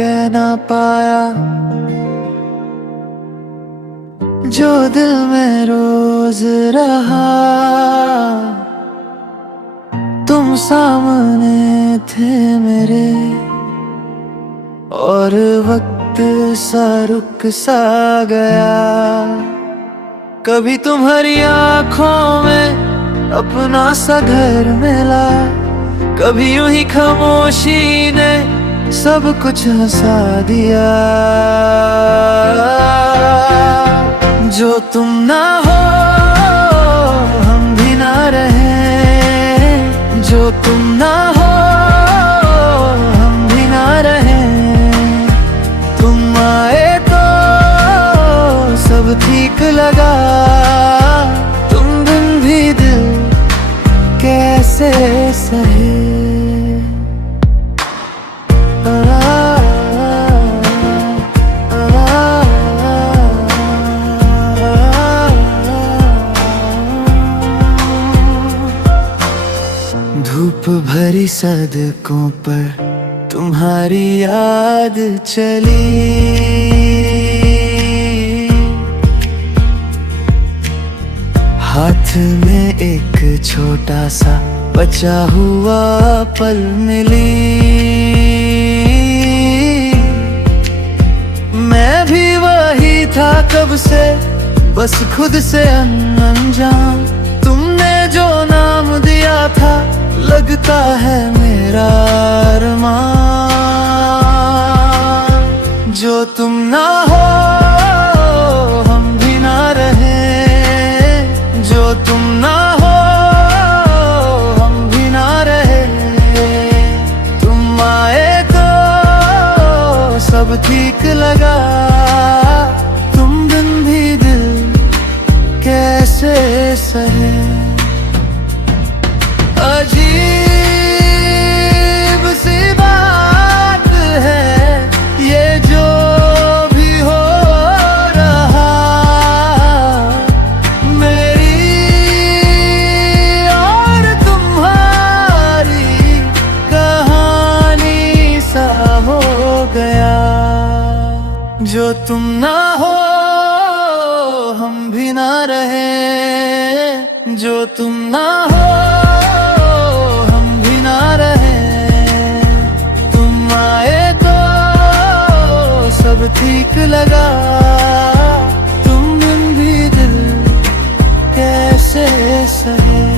कह ना पाया, जो दिल में रोज रहा। तुम सामने थे मेरे और वक्त सा रुक सा गया। कभी तुम्हारी आँखों में अपना सा घर मिला, कभी यूं ही खामोशी ने सब कुछ हंसा दिया। जो तुम ना हो हम भी ना रहे, जो तुम ना हो हम भी ना रहे। तुम आए तो सब ठीक लगा, तुम बिन भी दिल कैसे सहे। धूप भरी सड़कों पर तुम्हारी याद चली, हाथ में एक छोटा सा बचा हुआ पल मिली। मैं भी वही था कब से, बस खुद से अनजान। तुमने जो नाम दिया था लगता है मेरा अरमान। जो तुम ना हो हम भी ना रहे, जो तुम ना हो हम भी ना रहे। तुम आए तो सब ठीक लगा, तुम बिन भी दिल कैसे सहे। अजीब सी बात है ये जो भी हो रहा, मेरी और तुम्हारी कहानी सा हो गया। जो तुम ना हो हम भी ना रहे, जो तुम ना हो सब ठीक लगा, तुम बिन भी दिल कैसे सहे।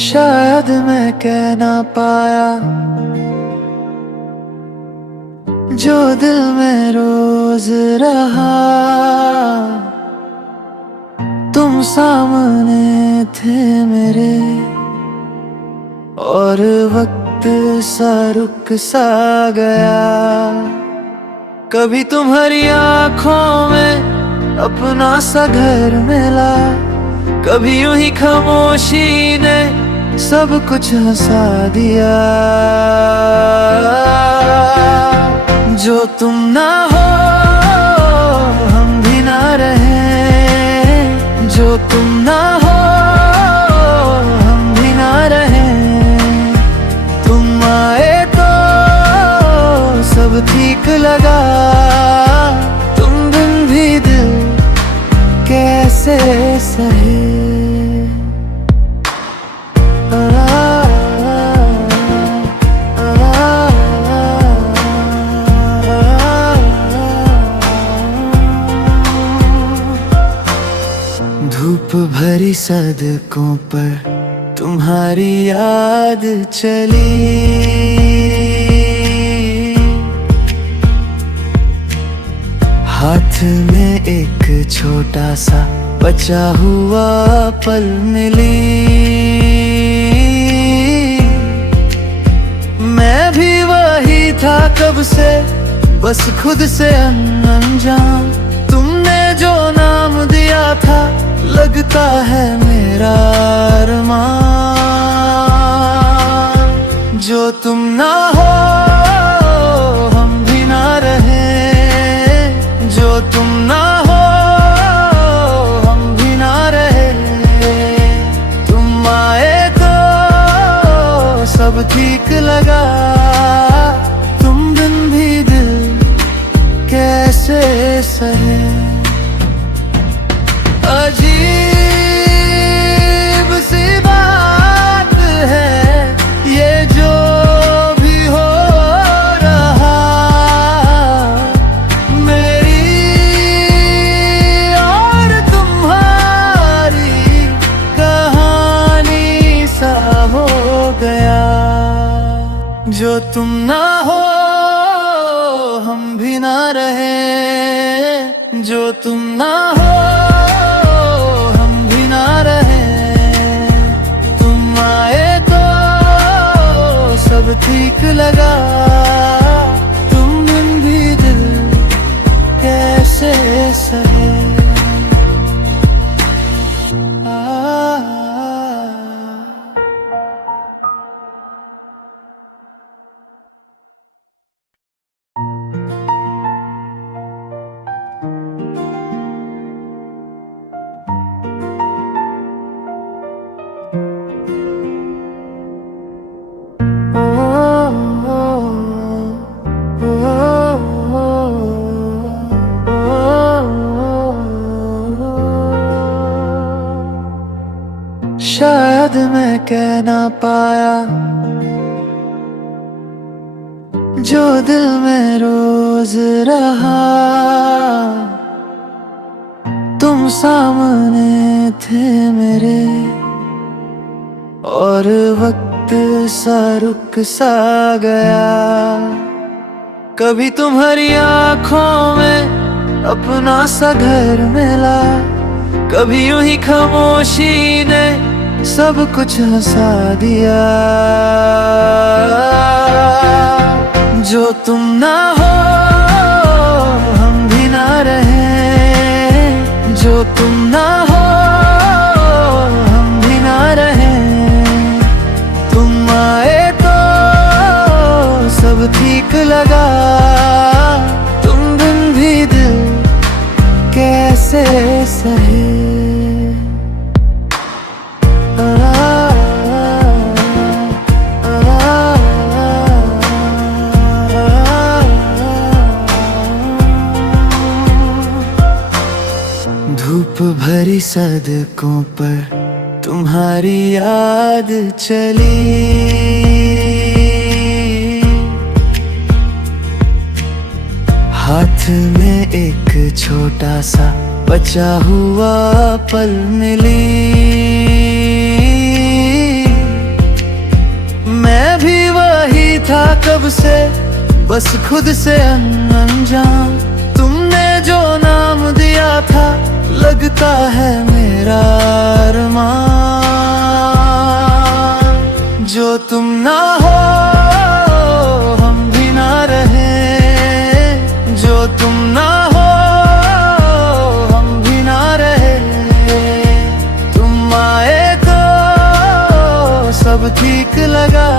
शायद मैं कह ना पाया, जो दिल में रोज रहा। तुम सामने थे मेरे और वक्त सा रुक सा गया। कभी तुम्हारी आँखों में अपना सा घर मिला, कभी यूं ही खामोशी ने सब कुछ हंसा दिया। जो तुम ना हो हम भी ना रहे, जो तुम ना हो हम भी ना रहे। तुम आए तो सब ठीक लगा, तुम बिन भी दिल कैसे सहे। धूप भरी सड़कों पर तुम्हारी याद चली, हाथ में एक छोटा सा बचा हुआ पल मिली। कब से, बस खुद से अनजान। तुमने जो नाम दिया था, लगता है मेरा अरमान। जो तुम ना हो हम भी ना रहे, जो तुम ना हो हम भी ना रहे। तुम आए तो सब ठीक लगा, तुम बिन भी दिल कैसे सहे। अजीब सी बात है ये जो भी हो रहा, मेरी और तुम्हारी कहानी सा हो गया। जो तुम ना हो हम भी ना रहे, जो तुम ना हो हम भी ना रहे। तुम आए तो सब ठीक लगा, तुम बिन भी दिल कैसे सहे। शायद मैं कह ना पाया जो दिल में रोज रहा। तुम सामने थे मेरे और वक्त सा रुक सा गया। कभी तुम्हारी आंखों में अपना सा घर मिला, कभी यूं ही खामोशी ने सब कुछ हंसा दिया। जो तुम ना हो हम भी ना रहे, जो तुम ना हो हम भी ना रहे। तुम आए तो सब ठीक लगा, तुम बिन भी दिल कैसे सहे। धूप भरी सड़कों पर तुम्हारी याद चली, हाथ में एक छोटा सा बचा हुआ पल मिली। मैं भी वही था कब से, बस खुद से अनजान। तुमने जो नाम दिया था, लगता है मेरा अरमान। जो तुम ना हो हम भी ना रहे, जो तुम ना हो हम भी ना रहे। तुम आए तो सब ठीक लगा,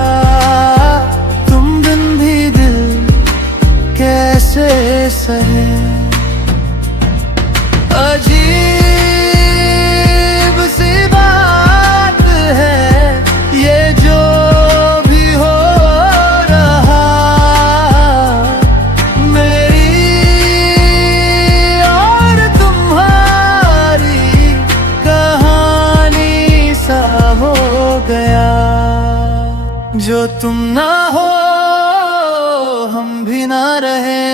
तुम बिन भी दिल कैसे सहे। अजीब सी बात है ये जो भी हो रहा, मेरी और तुम्हारी कहानी सा हो गया। जो तुम ना हो हम भी ना रहे,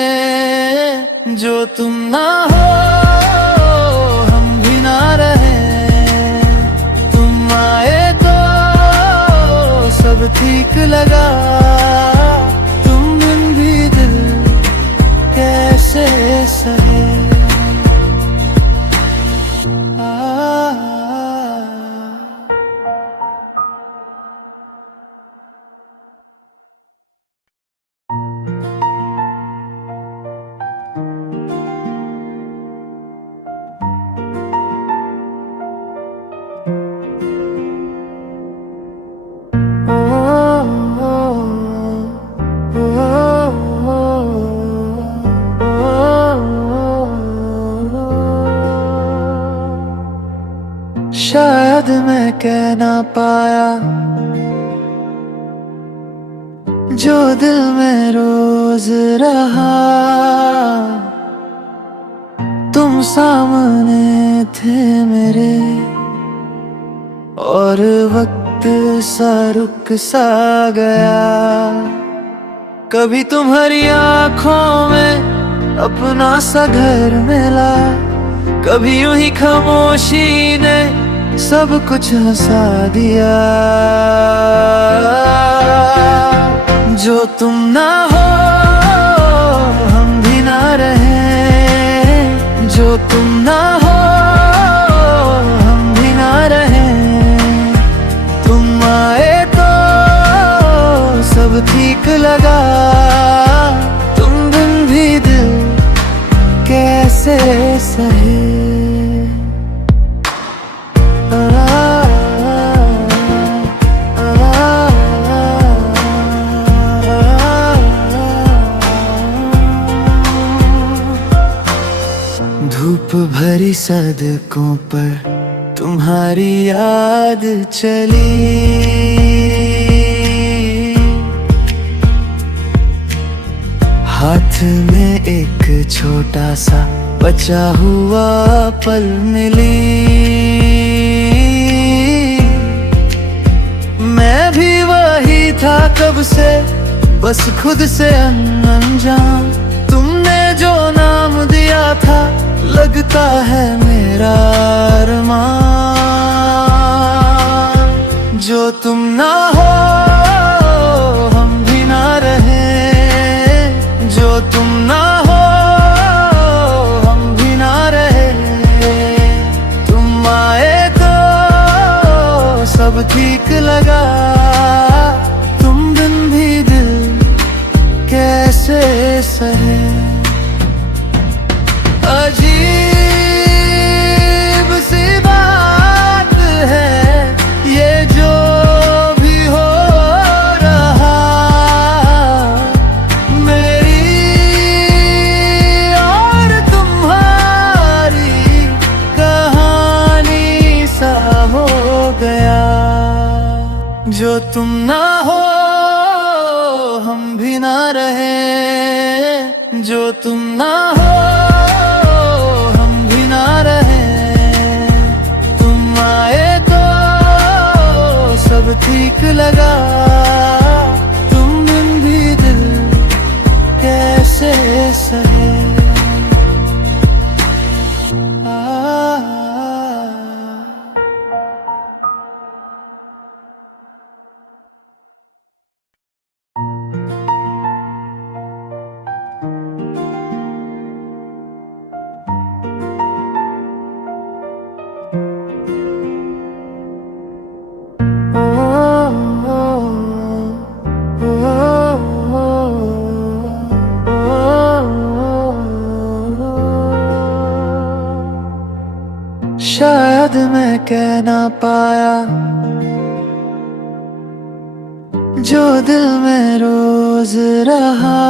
जो तुम ना हो सब ठीक लगा, तुम बिन भी दिल कैसे सहे। शायद मैं कह ना पाया जो दिल में रोज रहा। तुम सामने थे मेरे और वक्त सा रुक सा गया। कभी तुम्हारी आँखों में अपना सा घर मिला, कभी यूं ही खामोशी ने सब कुछ हंसा दिया। जो तुम ना हो हम भी ना रहे, जो तुम ना हो हम भी ना रहे। तुम आए तो सब ठीक लगा, तुम बिन भी दिल कैसे सहे। धूप भरी सड़कों पर तुम्हारी याद चली, हाथ में एक छोटा सा बचा हुआ पल मिली। मैं भी वही था कब से, बस खुद से अनजान। तुमने जो नाम दिया था लगता है मेरा अरमान। जो तुम ना हो हम भी ना रहे, जो तुम ना हो हम भी ना रहे। तुम आए तो सब ठीक लगा, तुम बिन भी दिल कैसे सहे। अजीब सी बात है ये जो भी हो रहा, मेरी और तुम्हारी कहानी सा हो गया। जो तुम ना हो हम भी ना रहे, जो तुम ना हो सब ठीक लगा, तुम बिन भी दिल कैसे सहे। शायद मैं कह ना पाया जो दिल में रोज रहा।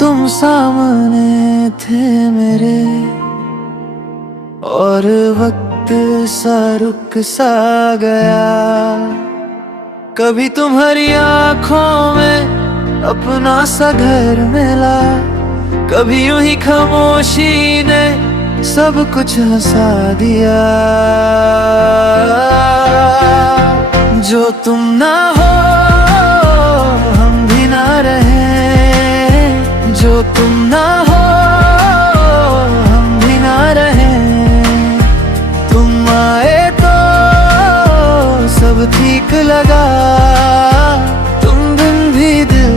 तुम सामने थे मेरे और वक्त सा रुक सा गया। कभी तुम्हारी आँखों में अपना सा घर मिला, कभी यूं ही खामोशी ने सब कुछ हंसा दिया। जो तुम ना हो हम भी ना रहे, जो तुम ना हो हम भी ना रहे। तुम आए तो सब ठीक लगा, तुम बिन भी दिल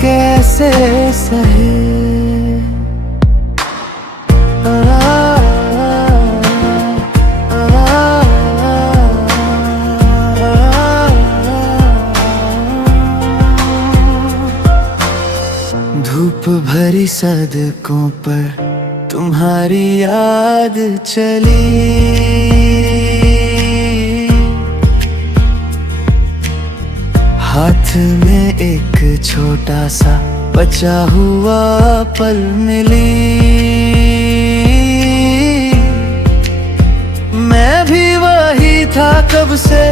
कैसे सहे। धूप भरी सड़कों पर तुम्हारी याद चली, हाथ में एक छोटा सा बचा हुआ पल मिली। था कब से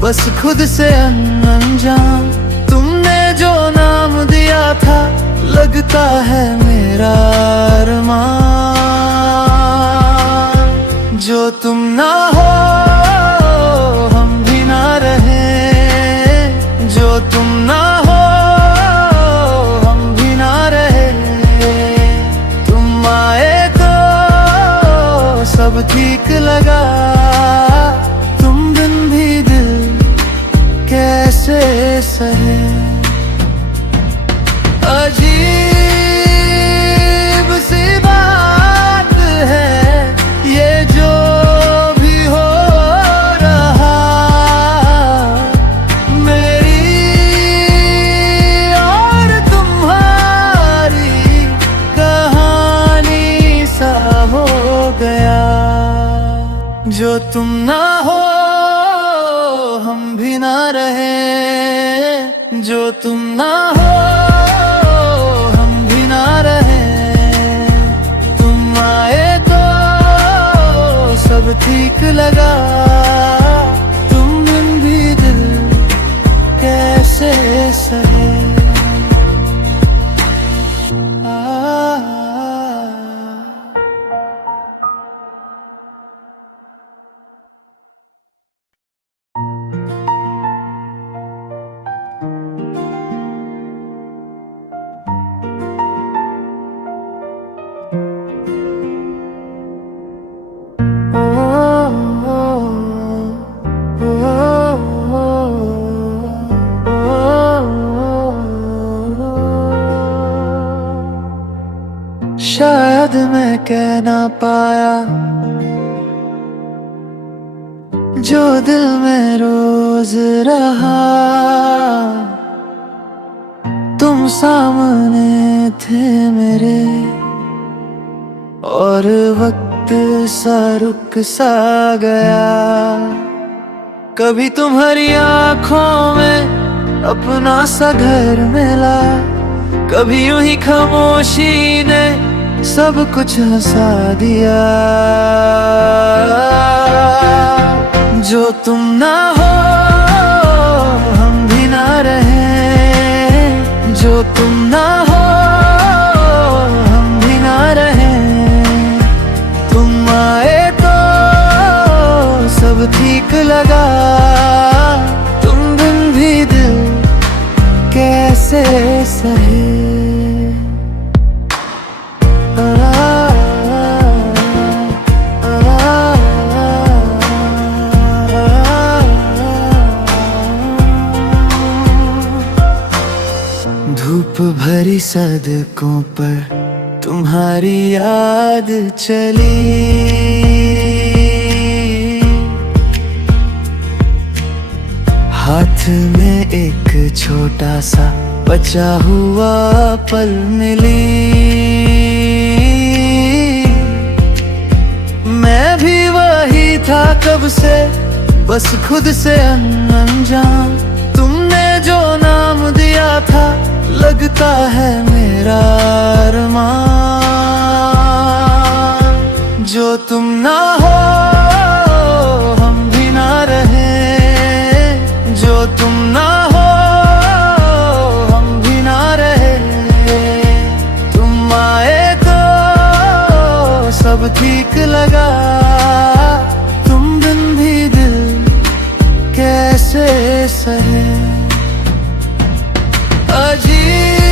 बस खुद से अनजान। तुमने जो नाम दिया था लगता है मेरा अरमान। जो तुम ना हो हम भी ना रहे, जो तुम ना हो हम भी ना रहे। तुम आए तो सब ठीक लगा, तुम बिन भी दिल कैसे सहे। अजीब सी बात है ये जो भी हो रहा, मेरी और तुम्हारी कहानी सा हो गया। जो तुम ना हो हम भी ना रहे, जो तुम ना हो हम भी ना रहे। तुम आए तो सब ठीक लगा, तुम बिन भी दिल कैसे सहे। शायद मैं कह ना पाया जो दिल में रोज रहा। तुम सामने थे मेरे और वक्त सा रुक सा गया। कभी तुम्हारी आंखों में अपना सा घर मिला, कभी यूं ही खामोशी ने सब कुछ हंसा दिया। जो तुम ना हो हम भी ना रहे, जो तुम ना हो हम भी ना रहे। तुम आए तो सब ठीक लगा, तुम बिन भी दिल कैसे सहे। धूप भरी सड़कों पर तुम्हारी याद चली, हाथ में एक छोटा सा बचा हुआ पल मिली। मैं भी वही था कब से बस खुद से अनजान। तुमने जो नाम दिया था लगता है मेरा अरमान। जो तुम ना हो हम भी ना रहे, जो तुम ना हो हम भी ना रहे। तुम आए तो सब ठीक लगा, तुम बिन भी दिल कैसे सहे। अजीब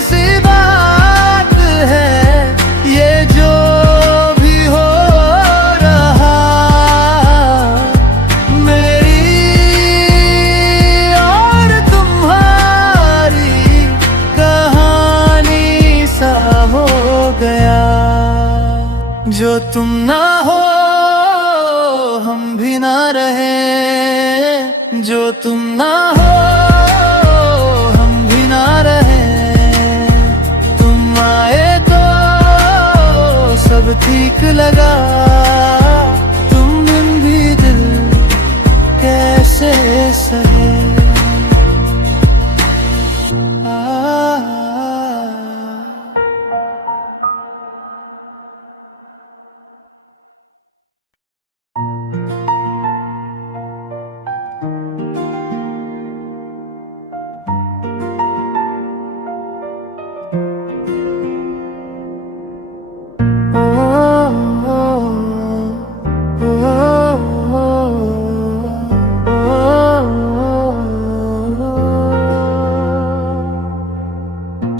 सी बात है ये जो भी हो रहा, मेरी और तुम्हारी कहानी सा हो गया। जो तुम ना हो हम भी ना रहे, जो तुम ना हो सब ठीक लगा, तुम बिन भी दिल कैसे सहे।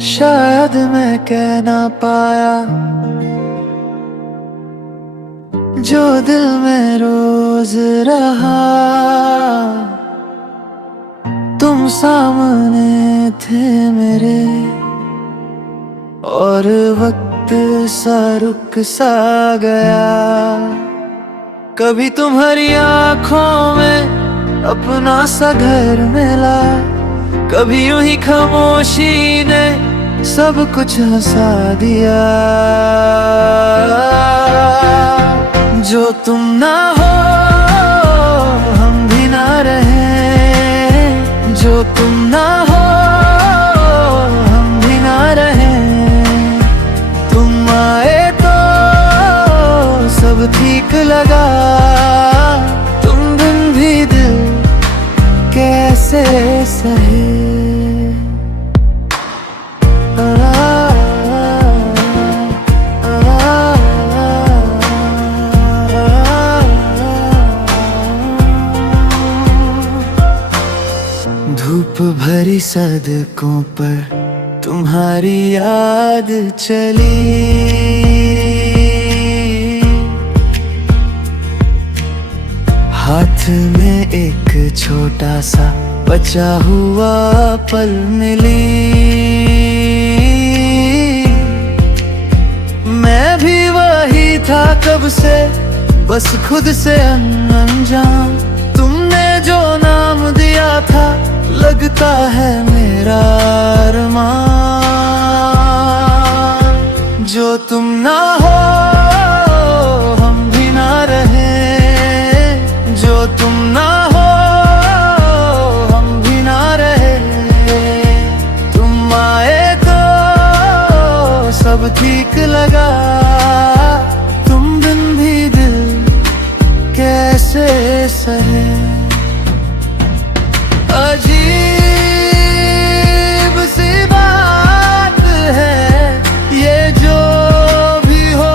शायद मैं कह ना पाया जो दिल में रोज रहा। तुम सामने थे मेरे और वक्त सा रुक सा गया। कभी तुम्हारी आँखों में अपना सा घर मिला, कभी यूं ही खामोशी ने सब कुछ हंसा दिया। जो तुम ना हो हम भी ना रहे, जो तुम ना हो हम भी ना रहे। तुम आए तो सब ठीक लगा, तुम बिन भी दिल कैसे सहे। धूप भरी सड़कों पर तुम्हारी याद चली, हाथ में एक छोटा सा बचा हुआ पल मिली। मैं भी वही था कब से, बस खुद से अनजान। तुमने जो नाम दिया था लगता है मेरा अरमान। जो तुम ना हो हम भी ना रहे, जो तुम ना हो हम भी ना रहे। तुम आए तो सब ठीक लगा, तुम बिन भी दिल कैसे सहे। अजीब सी बात है ये जो भी हो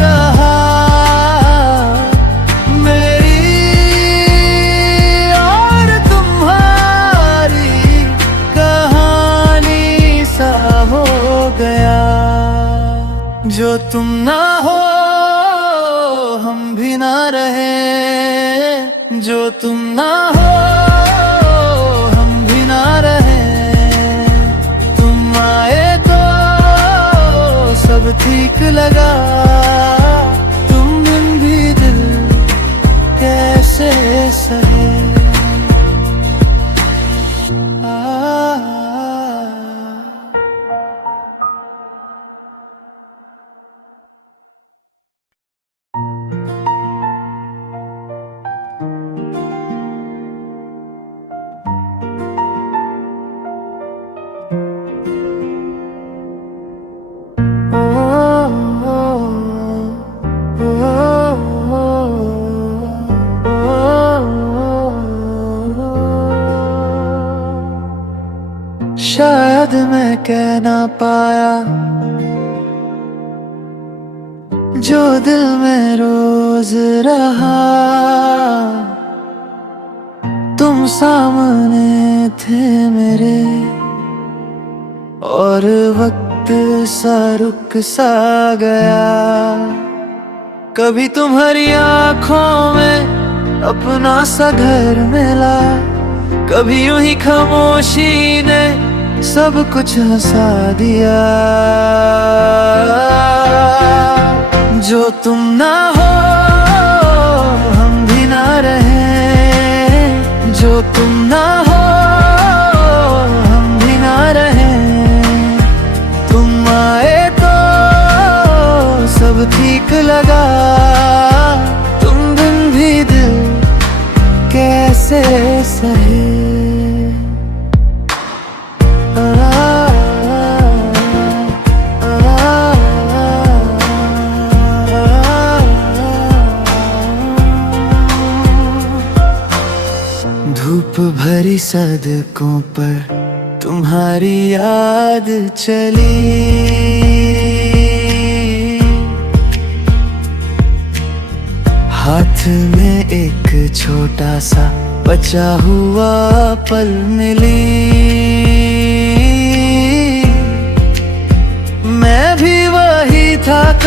रहा, मेरी और तुम्हारी कहानी सा हो गया। जो तुम ना हो हम भी ना रहे, जो तुम ना हो सब ठीक लगा, तुम बिन भी दिल कैसे सहे। शायद मैं कह ना पाया जो दिल में रोज रहा। तुम सामने थे मेरे और वक्त सा रुक सा गया। कभी तुम्हारी आँखों में अपना सा घर मिला, कभी यूं ही खामोशी ने सब कुछ हंसा दिया। जो तुम ना हो हम भी ना रहे, जो तुम ना हो हम भी ना रहे। तुम आए तो सब ठीक लगा, तुम बिन भी दिल कैसे सहे। धूप भरी सड़कों पर तुम्हारी याद चली, हाथ में एक छोटा सा बचा हुआ पल मिली।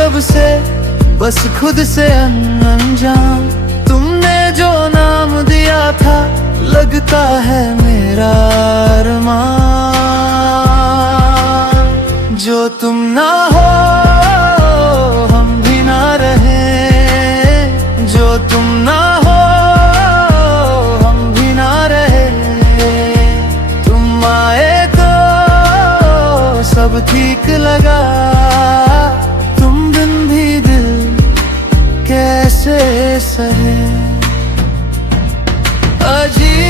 कब से बस खुद से अनजान। तुमने जो नाम दिया था लगता है मेरा अरमान। जो तुम ना हो हम भी ना रहे, जो तुम ना हो हम भी ना रहे। तुम आए तो सब ठीक लगा, तुम बिन भी दिल कैसे सहे। अजीब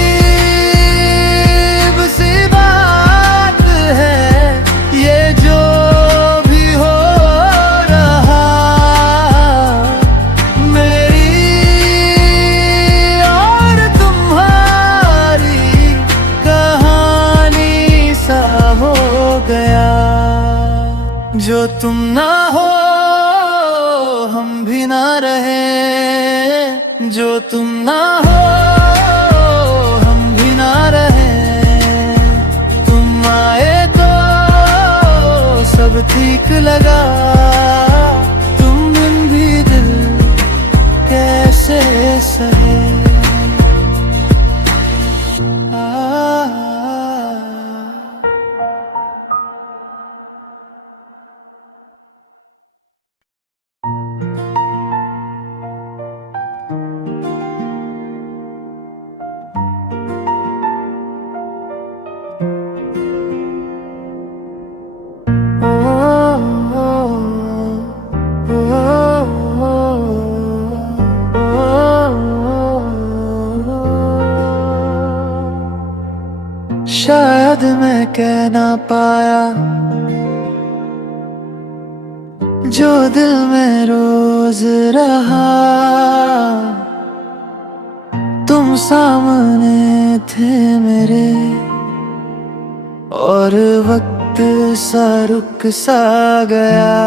सी बात है ये जो भी हो रहा, मेरी और तुम्हारी कहानी सा हो गया। जो तुम ना हो हम भी ना रहे, जो तुम ना हो हम भी ना रहे। तुम आए तो सब ठीक लगा, तुम बिन भी दिल कैसे सहे। शायद मैं कह ना पाया जो दिल में रोज रहा। तुम सामने थे मेरे और वक्त सा रुक सा गया।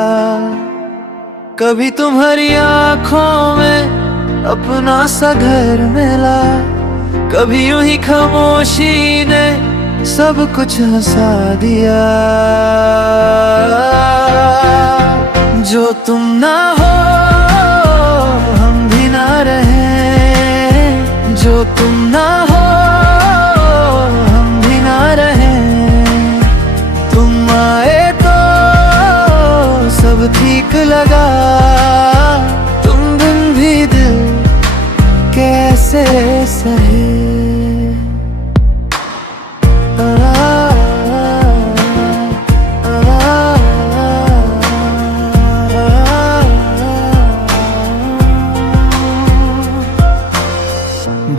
कभी तुम्हारी आंखों में अपना सा घर मिला, कभी यूं ही खामोशी ने सब कुछ हंसा दिया। जो तुम ना हो हम भी ना रहे, जो तुम ना हो हम भी ना रहे। तुम आए तो सब ठीक लगा, तुम बिन भी दिल कैसे सहे।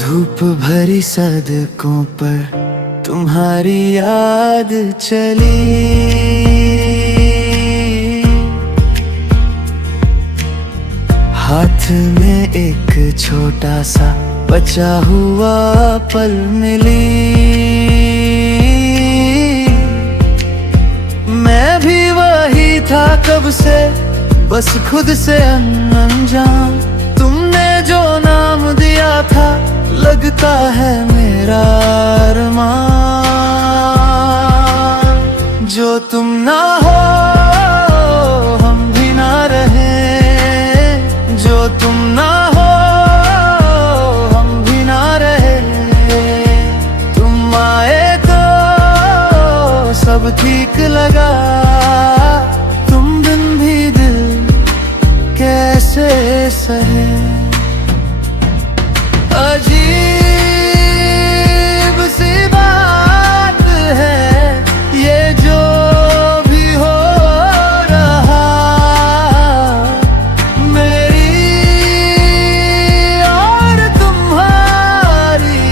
धूप भरी सड़कों पर तुम्हारी याद चली, हाथ में एक छोटा सा बचा हुआ पल मिली। मैं भी वही था कब से बस खुद से अनजान। तुमने जो नाम दिया था लगता है मेरा अरमान। जो तुम ना हो हम भी ना रहे, जो तुम ना हो हम भी ना रहे। तुम आए तो सब ठीक लगा, तुम बिन भी दिल कैसे सहे। अजीब सी बात है ये जो भी हो रहा, मेरी और तुम्हारी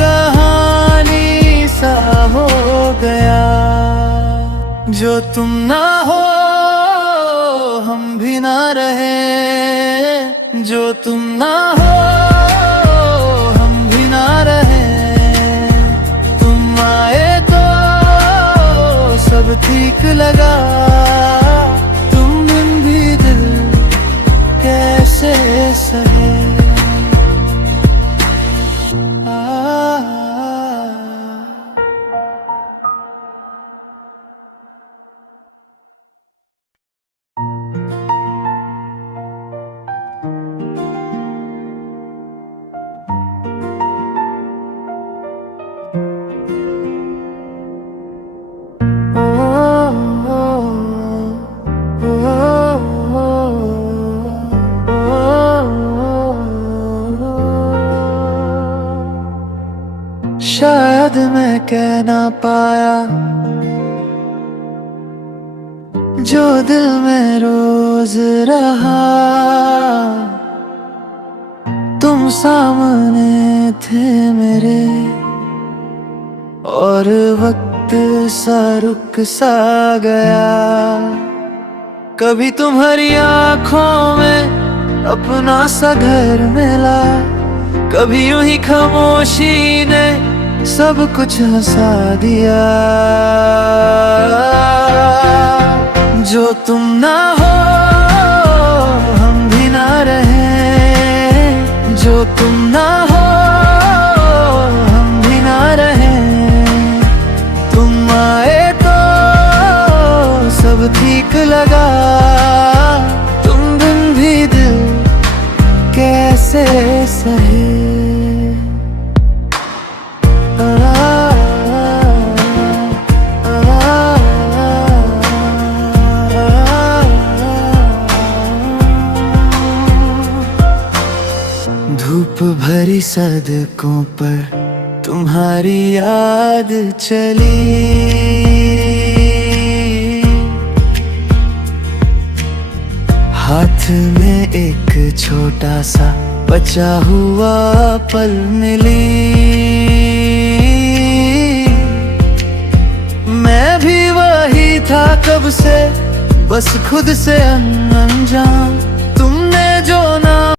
कहानी सा हो गया। जो तुम ना हो हम भी ना रहे, जो तुम ना हो हम भी ना रहे। तुम आए तो सब ठीक लगा, तुम बिन भी दिल कैसे सहे। कह ना पाया, जो दिल में रोज रहा। तुम सामने थे मेरे और वक्त सा रुक सा गया। कभी तुम्हारी आँखों में अपना सा घर मिला, कभी यूं ही खामोशी ने सब कुछ हंसा दिया। जो तुम ना हो हम भी ना रहे, जो तुम ना हो हम भी ना रहे। तुम आए तो सब ठीक लगा, तुम बिन भी दिल कैसे सहे। धूप भरी सड़कों पर तुम्हारी याद चली, हाथ में एक छोटा सा बचा हुआ पल मिली। मैं भी वही था कब से, बस खुद से अनजान।